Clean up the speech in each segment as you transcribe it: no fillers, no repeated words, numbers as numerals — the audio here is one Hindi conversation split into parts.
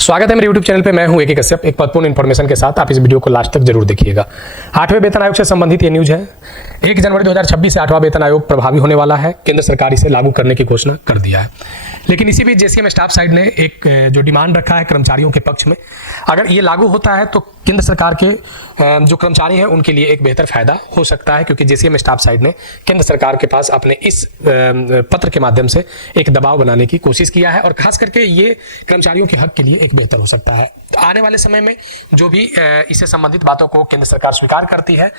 स्वागत है मेरे YouTube चैनल पे। मैं हूं AK कश्यप। एक महत्वपूर्ण इन्फॉर्मेशन के साथ आप इस वीडियो को लास्ट तक जरूर देखिएगा। 8वें वेतन आयोग से संबंधित ये न्यूज है। 1 जनवरी 2026 से 8वां वेतन आयोग प्रभावी होने वाला है। केंद्र सरकार इसे लागू करने की घोषणा कर दिया है। लेकिन इसी बीच JCM स्टाफ साइड ने एक जो डिमांड रखा है कर्मचारियों के पक्ष में, अगर ये लागू होता है तो केंद्र सरकार के जो कर्मचारी हैं उनके लिए एक बेहतर फायदा हो सकता है, क्योंकि JCM स्टाफ साइड ने केंद्र सरकार के पास अपने इस पत्र के माध्यम से एक दबाव बनाने की कोशिश किया है और खास करके ये कर्मचारियों के हक के लिए एक बेहतर हो सकता है। तो आने वाले समय में जो भी इससे संबंधित बातों को केंद्र सरकार स्वीकार करती है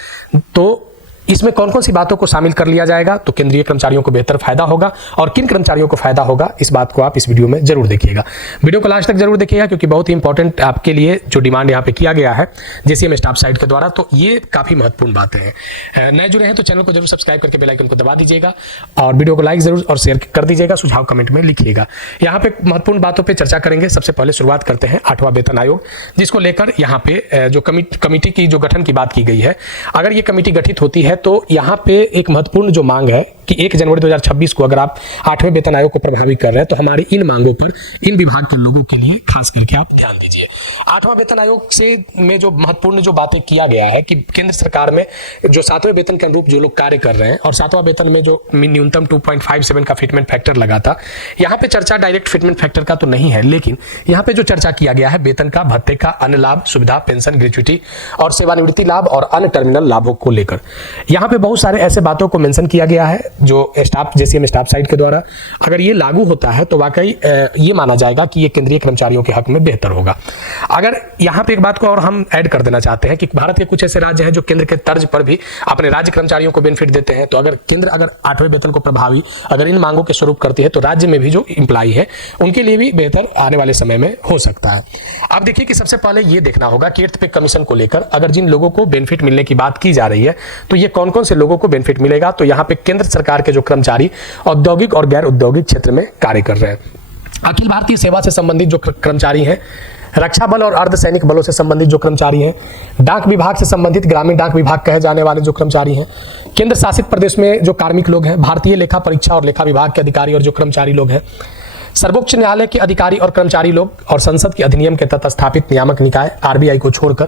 तो इसमें कौन कौन सी बातों को शामिल कर लिया जाएगा तो केंद्रीय कर्मचारियों को बेहतर फायदा होगा और किन कर्मचारियों को फायदा होगा, इस बात को आप इस वीडियो में जरूर देखिएगा। वीडियो को लास्ट तक जरूर देखिएगा क्योंकि बहुत ही इंपॉर्टेंट आपके लिए जो डिमांड यहाँ पे किया गया है JCM स्टाफ साइड के द्वारा, तो ये काफी महत्वपूर्ण बातें हैं। नए जुड़े हैं तो चैनल को जरूर सब्सक्राइब करके बेल आइकन को दबा दीजिएगा और वीडियो को लाइक जरूर और शेयर कर दीजिएगा। सुझाव कमेंट में लिखिएगा। यहाँ पे महत्वपूर्ण बातों पर चर्चा करेंगे। सबसे पहले शुरुआत करते हैं 8वां वेतन आयोग, जिसको लेकर यहाँ पे जो कमेटी की जो गठन की बात की गई है। अगर ये कमेटी गठित होती है तो यहाँ पे एक महत्वपूर्ण जो मांग है कि 1 जनवरी 2026 को अगर आप 8वें वेतन आयोग को प्रभावित कर रहे हैं तो हमारी इन मांगों पर इन विभाग के लोगों के लिए खास करके आप ध्यान दीजिए। 8वां वेतन आयोग से में जो महत्वपूर्ण जो बातें किया गया है कि केंद्र सरकार में जो 7वें वेतन के अनुरूप जो लोग कार्य कर रहे हैं और 7वां वेतन में जो न्यूनतम 2.57 का फिटमेंट फैक्टर लगा था, यहाँ पे चर्चा डायरेक्ट फिटमेंट फैक्टर का तो नहीं है, लेकिन यहाँ पे जो चर्चा किया गया है वेतन का, भत्ते का, अन्य लाभ, सुविधा, पेंशन, ग्रेच्युटी और सेवानिवृत्ति लाभ और अन्य टर्मिनल लाभों को लेकर यहाँ पे बहुत सारे ऐसे बातों को मेंशन किया गया है जो JCM स्टाफ साइड के द्वारा अगर ये लागू होता है तो वाकई ये माना जाएगा कि ये केंद्रीय कर्मचारियों के हक में बेहतर होगा। अगर यहाँ पे एक बात को और हम ऐड कर देना चाहते हैं कि भारत के कुछ ऐसे राज्य हैं जो केंद्र के तर्ज पर भी अपने राज्य कर्मचारियों को बेनिफिट देते हैं, तो अगर केंद्र अगर 8वें वेतन को प्रभावी अगर इन मांगों के स्वरूप करती है तो राज्य में भी जो इंप्लाई है उनके लिए भी बेहतर आने वाले समय में हो सकता है। अब देखिए कि सबसे पहले ये देखना होगा कि 8th पे कमीशन को लेकर अगर जिन लोगों को बेनिफिट मिलने की बात की जा रही है तो ये कौन कौन से लोगों को बेनिफिट मिलेगा। तो यहाँ पे केंद्र सरकार के जो कर्मचारी औद्योगिक और गैर औद्योगिक क्षेत्र में कार्य कर रहे हैं, अखिल भारतीय सेवा से संबंधित जो कर्मचारी हैं, रक्षा बल और अर्धसैनिक बलों से संबंधित जो कर्मचारी हैं, डाक विभाग से संबंधित ग्रामीण डाक विभाग कहे जाने वाले जो कर्मचारी हैं, केंद्र शासित प्रदेश में जो कार्मिक लोग हैं, भारतीय लेखा परीक्षा और लेखा विभाग के अधिकारी और जो कर्मचारी लोग हैं, सर्वोच्च न्यायालय के अधिकारी और कर्मचारी लोग और संसद के अधिनियम के तहत स्थापित नियामक निकाय RBI को छोड़कर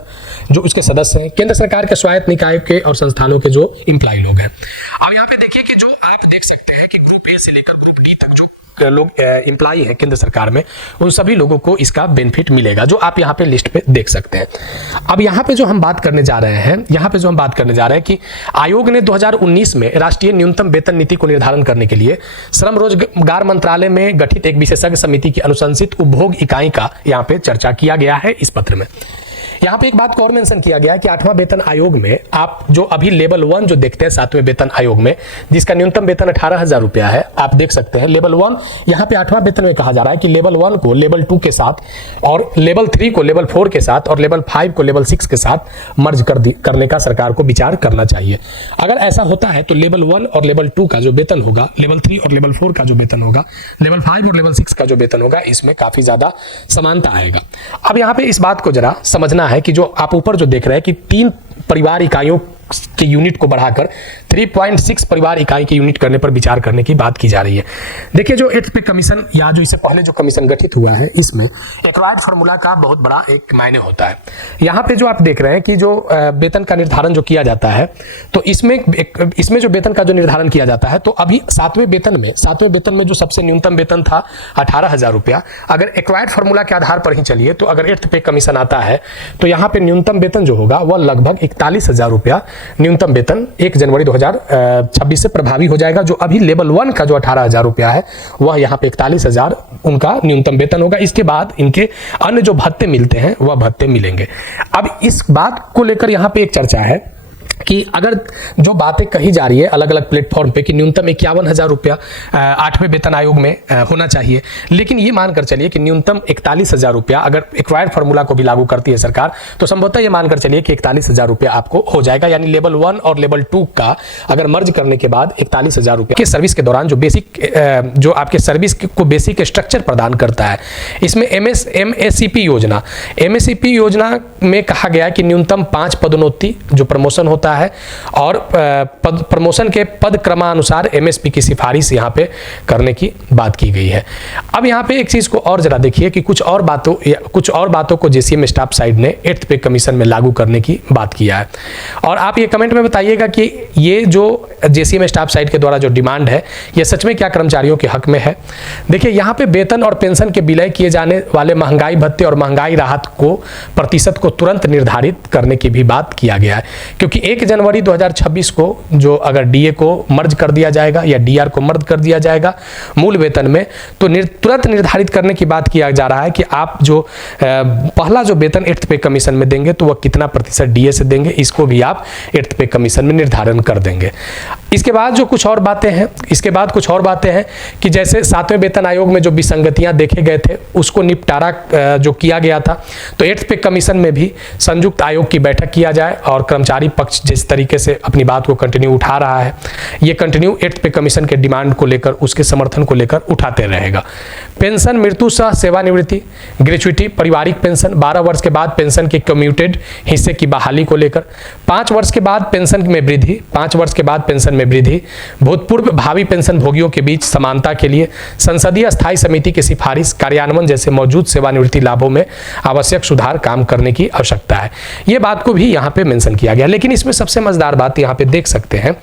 जो उसके सदस्य हैं, केंद्र सरकार के स्वायत्त निकाय के और संस्थानों के जो इंप्लाई लोग हैं। अब यहाँ पे देखिए कि जो आप देख सकते हैं कि ग्रुप A से लेकर ग्रुप D तक जो लोग इंप्लाई हैं केंद्र सरकार में, उन सभी लोगों को इसका बेनिफिट मिलेगा, जो आप यहाँ पे लिस्ट पे देख सकते हैं। अब यहाँ पे जो हम बात करने जा रहे हैं, कि आयोग ने 2019 में राष्ट्रीय न्यूनतम वेतन नीति को निर्धारण करने के लिए श्रम रोजगार मंत्रालय में गठित एक विशेषज्ञ समिति की अनुशंसित उपभोग इकाई का यहाँ पे चर्चा किया गया है इस पत्र में। यहाँ पे एक बात को और मेंशन किया गया है कि 8वां वेतन आयोग में आप जो अभी लेवल 1 जो देखते हैं 7वें वेतन आयोग में, जिसका न्यूनतम वेतन 18,000 रुपया है, आप देख सकते हैं लेवल 1 यहाँ पे 8वां वेतन में कहा जा रहा है कि लेवल 1 को लेवल 2 के साथ और लेवल 3 को लेवल 4 के साथ और लेवल 5 को लेवल 6 के साथ मर्ज करने का सरकार को विचार करना चाहिए। अगर ऐसा होता है तो लेवल 1 और लेवल 2 का जो वेतन होगा, लेवल 3 और लेवल 4 का जो वेतन होगा, लेवल 5 और लेवल 6 का जो वेतन होगा, इसमें काफी ज्यादा समानता आएगा। अब यहाँ पे इस बात को जरा समझना है कि जो आप ऊपर जो देख रहे हैं कि 3 परिवार इकाइयों के यूनिट को बढ़ाकर 3.6 परिवार इकाई के यूनिट करने पर विचार करने की बात की जा रही है। देखिए जो 8th पे कमीशन या जो इससे पहले जो कमीशन गठित हुआ है, इसमें एक्वायर्ड फार्मूला का बहुत बड़ा एक मायने होता है। यहाँ पे जो आप देख रहे हैं कि जो वेतन का निर्धारण जो किया जाता है, तो इसमें जो वेतन का जो निर्धारण किया जाता है, तो अभी 7वें वेतन में जो सबसे न्यूनतम वेतन था 18,000 रुपया, अगर एक्वायर्ड फार्मूला के आधार पर ही चलिए तो अगर 8th पे कमीशन आता है तो यहाँ पे न्यूनतम वेतन जो होगा वह लगभग 41,000 रुपया न्यूनतम वेतन 1 जनवरी 2026 से प्रभावी हो जाएगा। जो अभी लेवल 1 का जो 18,000 रुपया है वह यहाँ पे 41,000 उनका न्यूनतम वेतन होगा। इसके बाद इनके अन्य जो भत्ते मिलते हैं वह भत्ते मिलेंगे। अब इस बात को लेकर यहाँ पे एक चर्चा है कि अगर जो बातें कही जा रही है अलग अलग प्लेटफॉर्म पे कि न्यूनतम 51,000 रुपया 8वें वेतन आयोग में होना चाहिए, लेकिन ये मानकर चलिए कि न्यूनतम 41,000 रुपया अगर एक्वायर्ड फार्मूला को भी लागू करती है सरकार तो संभवतः ये मानकर चलिए कि 41,000 रुपया आपको हो जाएगा। यानी लेवल 1 और लेवल 2 का अगर मर्ज करने के बाद 41,000 रुपया के सर्विस के दौरान जो बेसिक जो आपके सर्विस को बेसिक स्ट्रक्चर प्रदान करता है, इसमें MSCP योजना में कहा गया है कि न्यूनतम 5 पदोन्नति जो प्रमोशन होता होता है और प्रमोशन के पद क्रमानुसार एमएसपी की सिफारिश यहाँ पे करने की बात की गई है। अब यहाँ पे एक चीज़ को और जरा देखिए कि कुछ और बातों को जेसीएम स्टाफ साइड ने 8th पे कमीशन में लागू करने की बात किया है। और आप ये कमेंट में बताइएगा कि ये जो जेसीएम स्टाफ साइड के द्वारा जो डिमांड है ये सच में क्या कर्मचारियों के हक में है। देखिए यहाँ पे वेतन और पेंशन के विलय किए जाने वाले महंगाई भत्ते और महंगाई राहत को प्रतिशत को तुरंत निर्धारित करने की भी बात किया गया है, क्योंकि 1 जनवरी 2026 को जो अगर डीए को मर्ज कर दिया जाएगा या डीआर को मर्ज कर दिया जाएगा मूल वेतन में, तो तुरंत निर्धारित करने की बात किया जा रहा है कि आप जो पहला जो वेतन 8th पे कमीशन में देंगे तो वह कितना प्रतिशत डीए से देंगे, इसको भी आप 8th पे कमीशन में निर्धारण कर देंगे। इसके बाद कुछ और बातें हैं कि जैसे 7वें वेतन आयोग में जो विसंगतियां देखे गए थे उसको निपटारा जो किया गया था, तो 8th पे कमीशन में भी संयुक्त आयोग की बैठक किया जाए और कर्मचारी पक्ष जिस तरीके से अपनी बात को कंटिन्यू उठा रहा है ये कंटिन्यू 8th पे कमीशन के डिमांड को लेकर, उसके समर्थन को लेकर उठाते रहेगा। पेंशन, मृत्यु सह सेवानिवृत्ति, ग्रेच्युटी, पारिवारिक पेंशन, 12 वर्ष के बाद पेंशन के कम्यूटेड हिस्से की बहाली को लेकर, 5 वर्ष के बाद पेंशन में वृद्धि, 5 वर्ष के बाद पेंशन में वृद्धि, भूतपूर्व भावी पेंशन भोगियों के बीच समानता के लिए संसदीय स्थायी समिति की सिफारिश कार्यान्वयन जैसे मौजूद सेवानिवृत्ति लाभों में आवश्यक सुधार काम करने की आवश्यकता है। ये बात को भी यहाँ पे मेंशन किया गया। लेकिन इसमें सबसे मजेदार बात यहाँ पे देख सकते हैं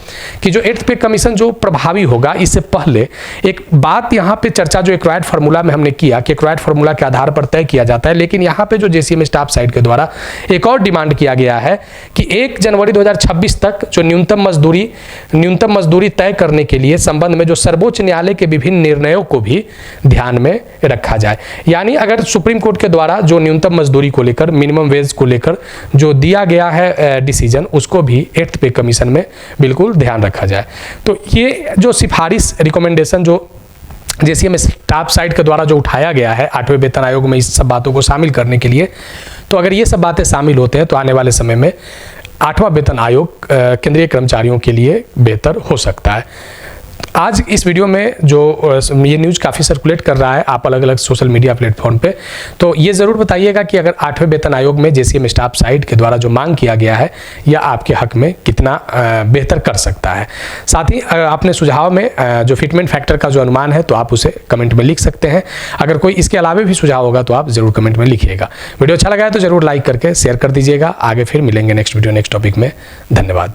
कि जो 8th पे कमीशन जो प्रभावी होगा, इससे पहले एक बात यहाँ पे चर्चा जो एक्वायर्ड फार्मूला में हमने किया कि एक्वायर्ड फार्मूला के आधार पर तय किया जाता है, लेकिन यहाँ पे जो जेसीएम स्टाफ साइड के द्वारा एक और डिमांड किया गया है कि 1 जनवरी 2026 तक जो न्यूनतम मजदूरी तय करने के लिए संबंध में जो सर्वोच्च न्यायालय के विभिन्न निर्णयों को भी ध्यान में रखा जाए। यानी अगर सुप्रीम कोर्ट के द्वारा जो न्यूनतम मजदूरी को लेकर, मिनिमम वेज को लेकर जो दिया गया है डिसीजन, उसको भी 8th पे कमीशन में बिल्कुल ध्यान रखा जाए। तो ये जो सिफारिश रिकमेंडेशन जो जेसीएम स्टाफ साइड के द्वारा जो उठाया गया है 8वें वेतन आयोग में इस सब बातों को शामिल करने के लिए, तो अगर ये सब बातें शामिल होते हैं तो आने वाले समय में 8वां वेतन आयोग केंद्रीय कर्मचारियों के लिए बेहतर हो सकता है। आज इस वीडियो में जो ये न्यूज़ काफ़ी सर्कुलेट कर रहा है आप अलग अलग सोशल मीडिया प्लेटफॉर्म पे, तो ये ज़रूर बताइएगा कि अगर 8वें वेतन आयोग में जेसीएम स्टाफ साइड के द्वारा जो मांग किया गया है यह आपके हक में कितना बेहतर कर सकता है। साथ ही आपने सुझाव में जो फिटमेंट फैक्टर का जो अनुमान है तो आप उसे कमेंट में लिख सकते हैं। अगर कोई इसके अलावा भी सुझाव होगा तो आप ज़रूर कमेंट में लिखिएगा। वीडियो अच्छा लगा है तो ज़रूर लाइक करके शेयर कर दीजिएगा। आगे फिर मिलेंगे नेक्स्ट वीडियो नेक्स्ट टॉपिक में। धन्यवाद।